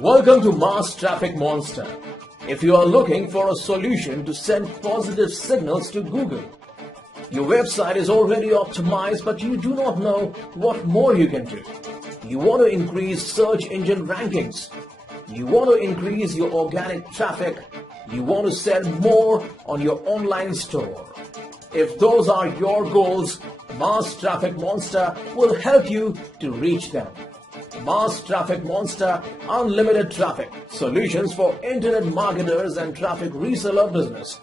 Welcome to Mass Traffic Monster. If you are looking for a solution to send positive signals to Google, your website is already optimized but you do not know what more you can do. You want to increase search engine rankings. You want to increase your organic traffic. You want to sell more on your online store. If those are your goals, Mass Traffic Monster will help you to reach them. Mass Traffic Monster, unlimited traffic, solutions for internet marketers and traffic reseller business.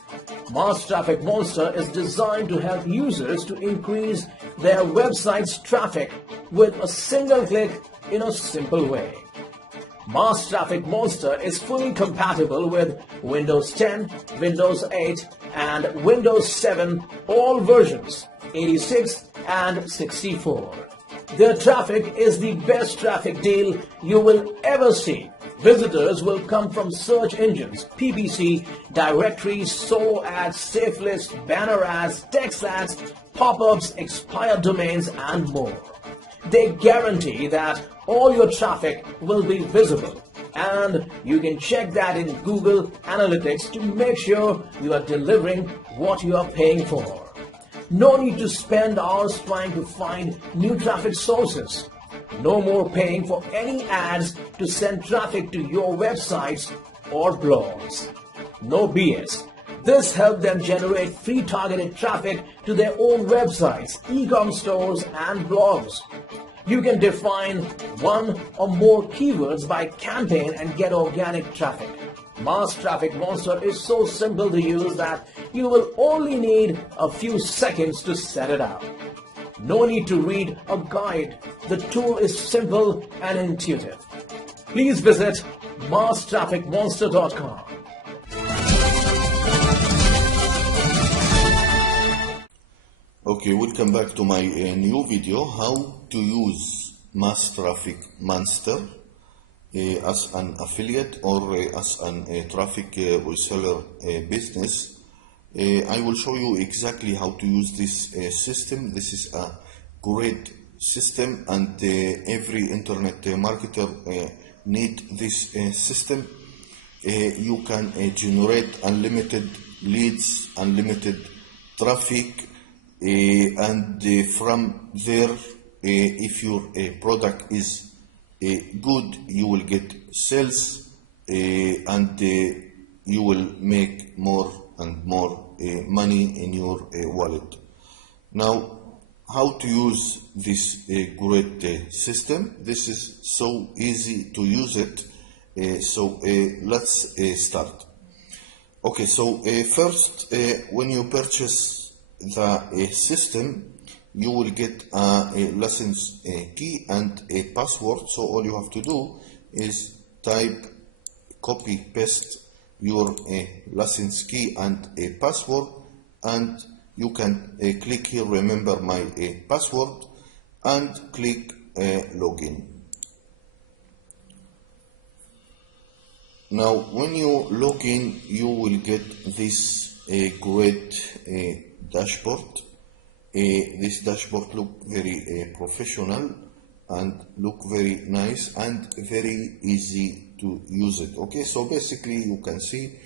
Mass Traffic Monster is designed to help users to increase their website's traffic with a single click in a simple way. Mass Traffic Monster is fully compatible with Windows 10, Windows 8 and Windows 7, all versions, 86 and 64. Their traffic is the best traffic deal you will ever see. Visitors will come from search engines, PPC, directories, solo ads, safe lists, banner ads, text ads, pop-ups, expired domains and more. They guarantee that all your traffic will be visible, and you can check that in Google Analytics to make sure you are delivering what you are paying for. No need to spend hours trying to find new traffic sources. No more paying for any ads to send traffic to your websites or blogs. No BS. This helps them generate free targeted traffic to their own websites, e-com stores and blogs. You can define one or more keywords by campaign and get organic traffic. Mass Traffic Monster is so simple to use that you will only need a few seconds to set it up. No need to read a guide. The tool is simple and intuitive. Please visit masstrafficmonster.com. Okay, welcome back to my new video, how to use Mass Traffic Monster as an affiliate or as an traffic reseller business. I will show you exactly how to use this system. This is a great system and every internet marketer need this system. You can generate unlimited leads, unlimited traffic, and from there, if your product is good, you will get sales and you will make more and more money in your wallet. Now, how to use this great system? This is so easy to use it. So let's start. Okay, so first, when you purchase the system, you will get a license key and a password. So all you have to do is type, copy, paste your license key and a password, and you can click here, remember my password, and click login. Now when you log in, you will get this great dashboard. This dashboard look very professional and look very nice and very easy to use it. Okay, so basically you can see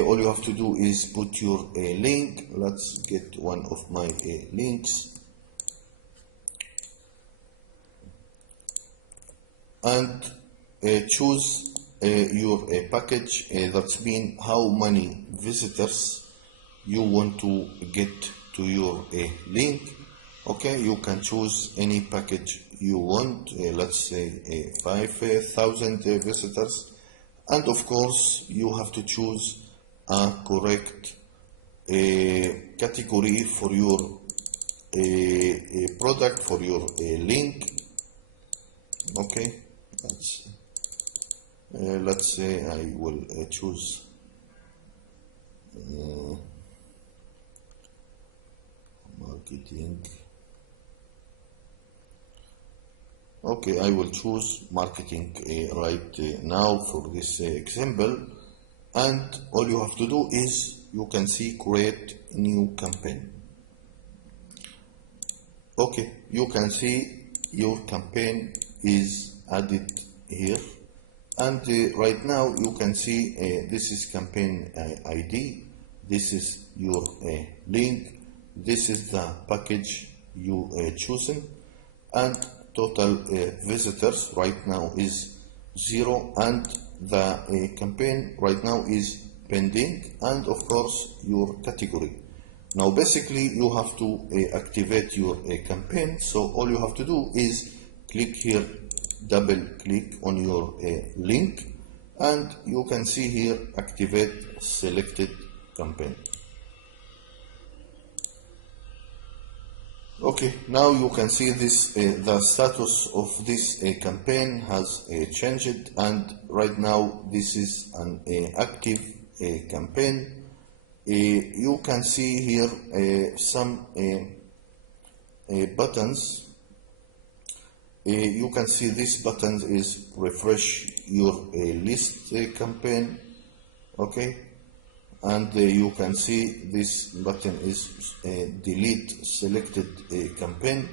all you have to do is put your link. Let's get one of my links and choose your package. That's mean how many visitors you want to get to your link. Okay, you can choose any package you want, let's say 5,000 visitors, and of course you have to choose a correct category for your product, for your link. Okay, let's say I will choose marketing. Okay, I will choose marketing right now for this example, and all you have to do is, you can see, create new campaign. Okay, you can see your campaign is added here. And right now you can see this is campaign ID, this is your link, this is the package you chosen, and total visitors right now is 0, and the campaign right now is pending, and of course your category. Now basically you have to activate your campaign, so all you have to do is click here, double click on your link, and you can see here activate selected campaign. Okay, now you can see this the status of this campaign has changed, and right now this is an active campaign. You can see here some buttons. You can see this button is refresh your list campaign, okay, and you can see this button is delete selected campaign,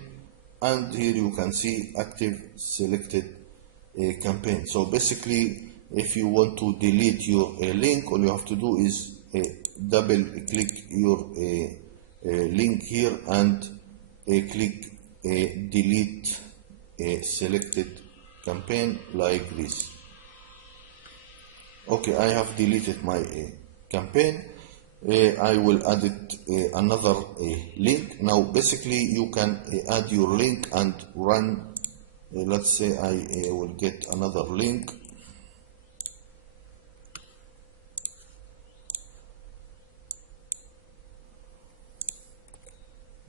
and here you can see active selected campaign. So basically if you want to delete your link, all you have to do is double click your link here and click delete selected campaign like this. Okay, I have deleted my campaign. I will add it another link. Now basically you can add your link and run, let's say I will get another link.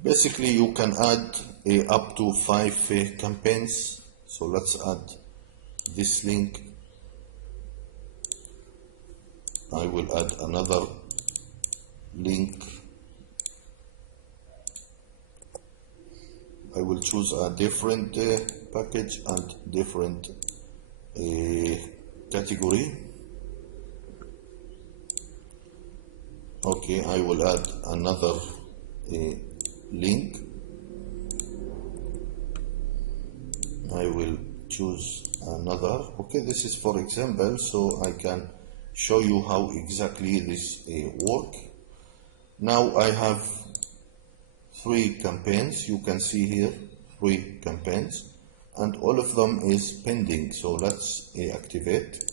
Basically you can add up to 5 campaigns. So let's add this link. I will add another link. I will choose a different package and different category. Okay, I will add another link. I will choose another. Okay, this is for example, so I can show you how exactly this work. Now I have 3 campaigns. You can see here 3 campaigns, and all of them is pending. So let's activate.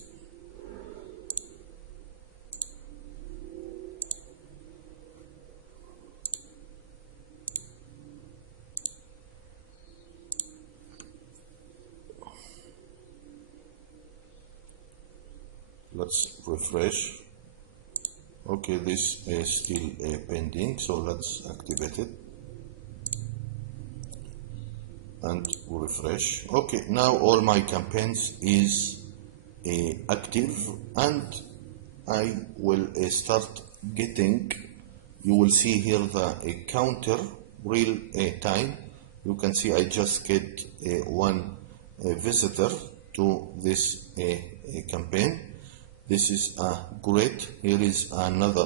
Let's refresh. Okay, this is still pending, so let's activate it and refresh. Okay, now all my campaigns is active, and I will start getting, you will see here the counter real time. You can see I just get 1 visitor to this campaign. This is great. Here is another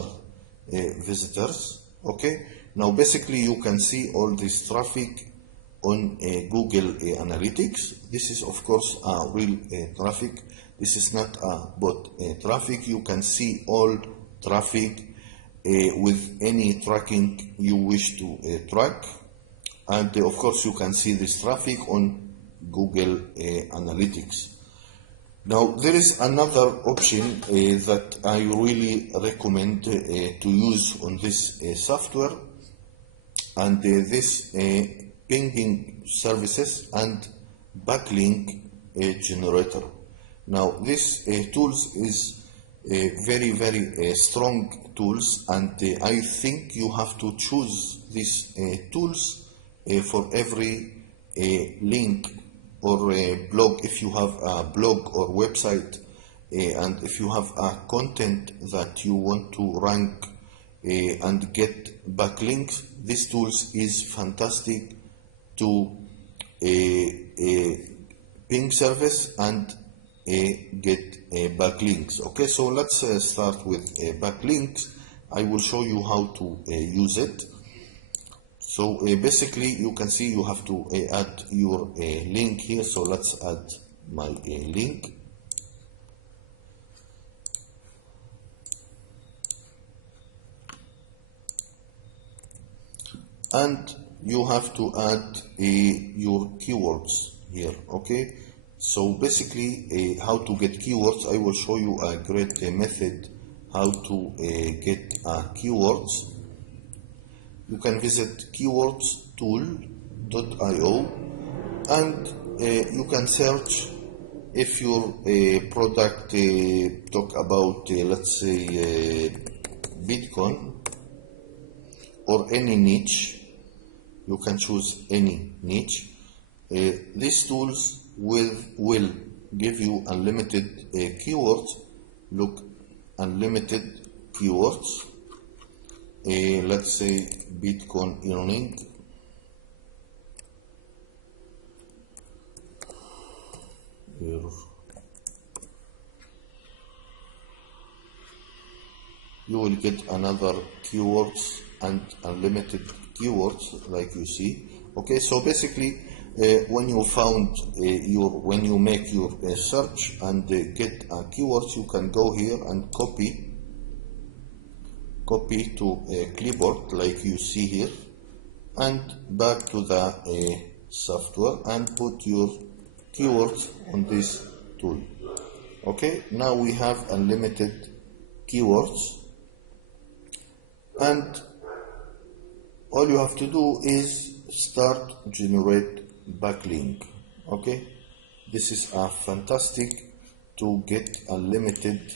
visitors. Okay, now basically you can see all this traffic on Google Analytics. This is of course real traffic. This is not a bot traffic. You can see all traffic with any tracking you wish to track, and of course you can see this traffic on Google Analytics. Now there is another option that I really recommend to use on this software, and this pinging services and backlink generator. Now this tools is very strong tools, and I think you have to choose these tools for every link or a blog, if you have a blog or website, and if you have a content that you want to rank and get backlinks, this tools is fantastic to ping service and get backlinks. Okay, so let's start with backlinks. I will show you how to use it. So basically you can see you have to add your link here. So let's add my link. and you have to add your keywords here. Okay, so basically how to get keywords, I will show you a great method how to get keywords. You can visit keywordstool.io and you can search if your product talk about let's say Bitcoin or any niche. You can choose any niche. These tools will give you unlimited keywords. Look, unlimited keywords. Let's say Bitcoin earning. Here. You will get another keywords and unlimited keywords like you see. Okay, so basically when you found when you make your search and get keywords, you can go here and copy to a clipboard like you see here, and back to the software and put your keywords on this tool. Okay, now we have unlimited keywords, and all you have to do is start generate backlink. Okay, this is a fantastic to get unlimited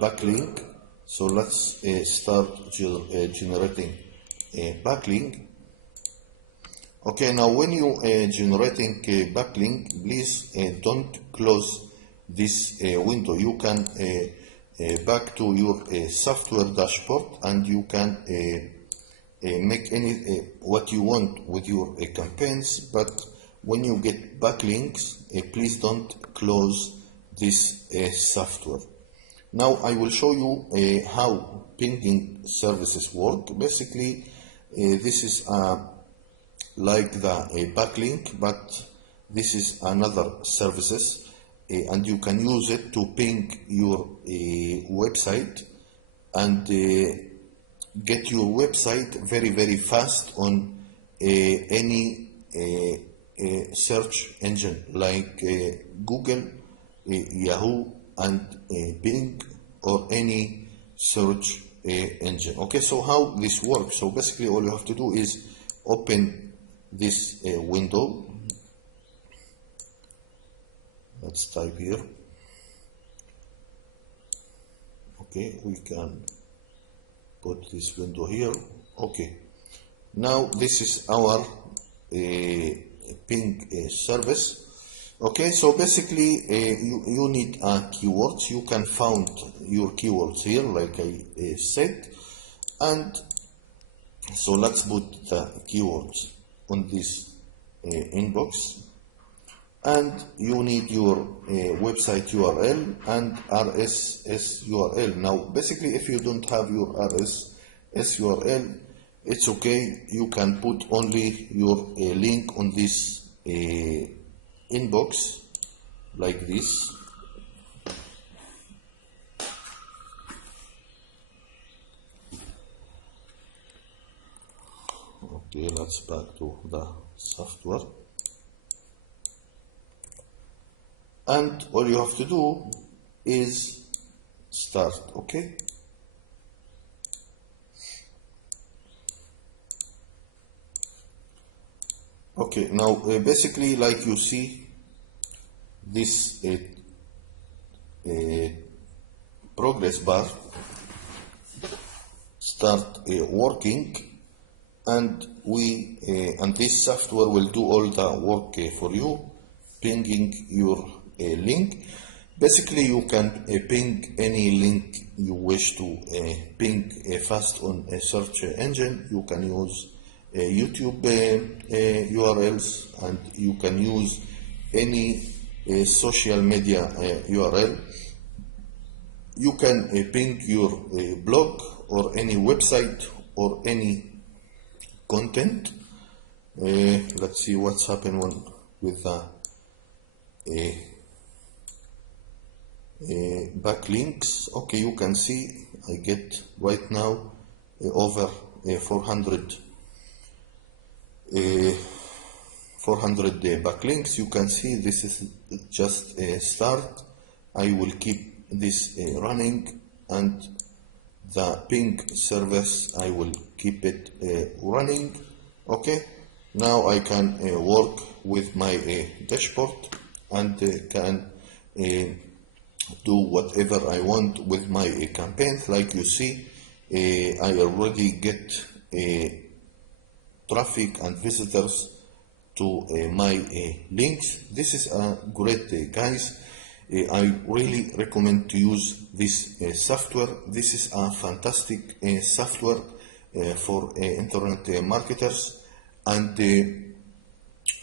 backlink. So let's start generating a backlink. Okay, now when you generating a backlink, please don't close this window. You can back to your software dashboard and you can make any what you want with your campaigns, but when you get backlinks, please don't close this software. Now I will show you how pinging services work. Basically this is like the backlink, but this is another services, and you can use it to ping your website and get your website very fast on any search engine like Google, Yahoo, and Bing, or any search engine. Okay, so how this works? So basically all you have to do is open this window. Let's type here. Okay, we can put this window here. Okay, now this is our ping service. Okay, so basically you need keywords. You can find your keywords here like I said, and so let's put the keywords on this inbox, and you need your website URL and RSS URL. Now basically if you don't have your RSS URL, it's okay, you can put only your link on this inbox like this. Okay, let's back to the software, and all you have to do is start. Okay, okay, now basically like you see this progress bar start working, and and this software will do all the work for you, pinging your link. Basically you can ping any link you wish to ping fast on a search engine. You can use YouTube URLs, and you can use any social media URL. You can ping your blog or any website or any content. Let's see what's happened with the backlinks. Okay, you can see I get right now over 400 400 backlinks. You can see this is just a start. I will keep this running, and the ping service I will keep it running. Okay, now I can work with my dashboard and can do whatever I want with my campaigns. Like you see, I already get traffic and visitors to my links. This is great, guys. I really recommend to use this software. This is a fantastic software for internet marketers, and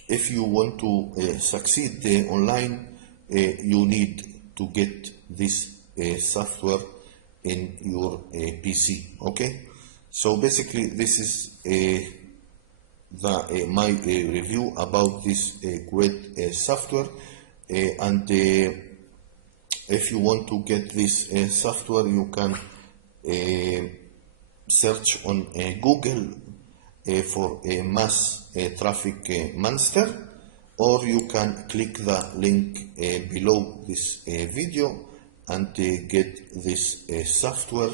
if you want to succeed online, you need to get this software in your PC. Okay, so basically this is my review about this great software, and if you want to get this software, you can search on Google for a mass traffic monster, or you can click the link below this video and get this software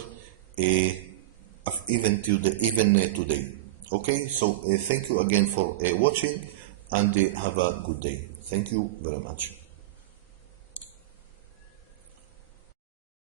even today. Okay, so thank you again for watching, and have a good day. Thank you very much.